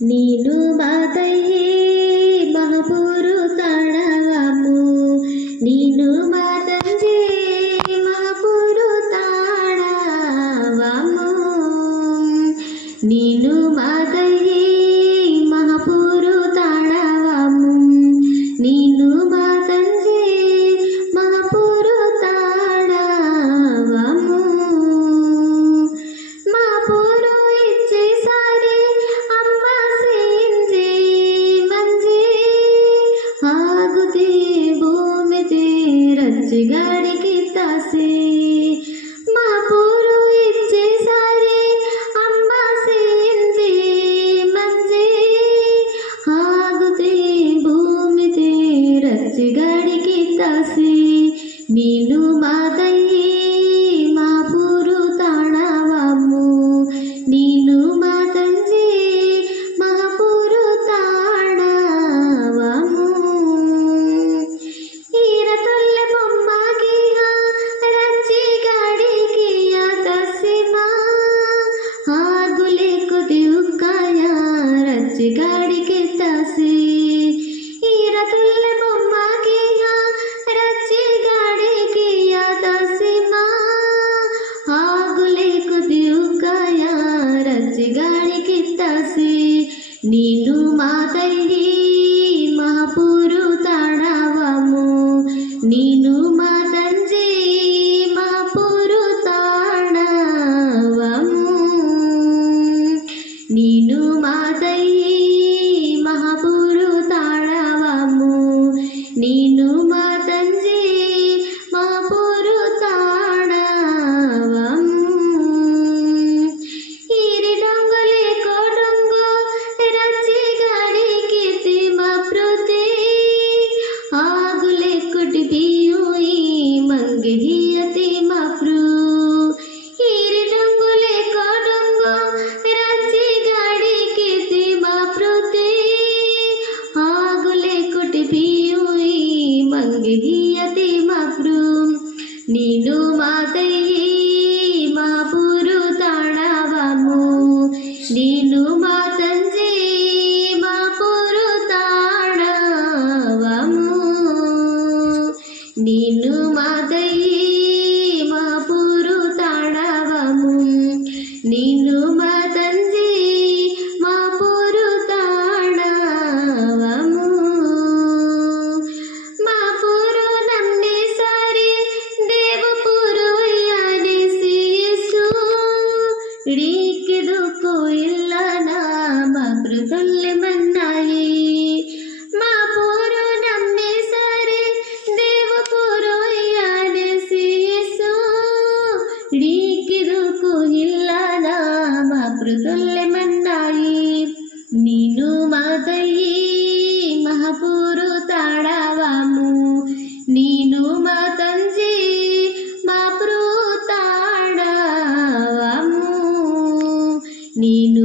ನೀನು ಮಾತಯ್ಯೇ ಮಹಾಪುರು ತಾಣವಾಮು ನೀನು ಮಾತಂಜೆ ಮಹಾಪುರು ತಾಣವಾಮು ನೀನು ಮಾತಯ್ಯೇ ಮಹಾಪುರು ತಾಣವಾಮು ನೀನು ಮಾತಂಜೆ ಮಹಾಪುರು ತಾಣವಾము మహాపురు ఇచ్చేసారి అమ్మ సేంజే మంజే ఆగుతే భూమితే రచ్చగాడికి తాసే మహాపురు ఇచ్చేసారి అమ్మ సేంజే మంజే ఆగుతే భూమితే రచ్చగాడికి తాసే ನೀನು ಮಾತಯ್ಯೇ ಮಹಾಪುರು ತಾಣವಾಮು ನೀನು ಮಾತಂಜೆ ಮಹಾಪುರು ತಾಣವಾము ఈర తొల్లె బొమ్మకి రచ్చి గాడికి తసిమా ఆగులేకు దివుకాయ రచ్చి గాడికి తసి ఈర తొల్లె బొమ్మకి రచ్చి గాడికి తసిమా ఆగులేకు దివుకాయ రచ్చి గాడికి తసి ನೀನು ಮಾತಯ್ಯೇ ಮಹಾಪುರು ತಾಣವಾము ನೀನು ಮಾತಂಜೆ ಮಹಾಪುರು ತಾಣವಾము ನೀನು ಮಾತಯ್ಯೇ ಮಹಾಪುರು ತಾಣವಾము ನೀನು ಮಾತಂಜೆ ಮಹಾಪುರು ತಾಣವಾము ఈరి డొంగలే కోడొంగో రచ్చి గాడికి తిమప్రుతే ఆగులే కుటి బియుయి మంగే హియతి మప్రు ఈరి డొంగలే కోడొంగో రచ్చి గాడికి తిమప్రుతే ఆగులే కుటి బియుయి మంగే హియతి మప్రు ನೀನು ಮಾತಯ್ಯೇ ಮಹಾಪುರು ತಾಣವಾము ನೀನು ಮಾತಂಜೆ ಮಹಾಪುರು ತಾಣವಾము ನೀನು ಮಾತಯ್ಯೇ ಮಹಾಪುರು ತಾಣವಾము ನೀನು ಮಾತಂಜೆ ಮಹಾಪುರು ತಾಣವಾము మహాపురు నమ్మేసారి దేవపురు అనేసిసు ఇడికిదుకు ఇల్లన మృతుల్లి మన్నాయి మహాపురు నమ్మేసారి దేవపురు అనేసిసు ఇడికిదుకు ఇల్లన మృతుల్లి మన్నాయి ನೀನು ಮಾತಯ್ಯೇ ಮಹಾಪುರು ತಾಣವಾము ನೀನು ಮಾತಂಜೆ ಮಹಾಪುರು ತಾಣವಾము ನೀನು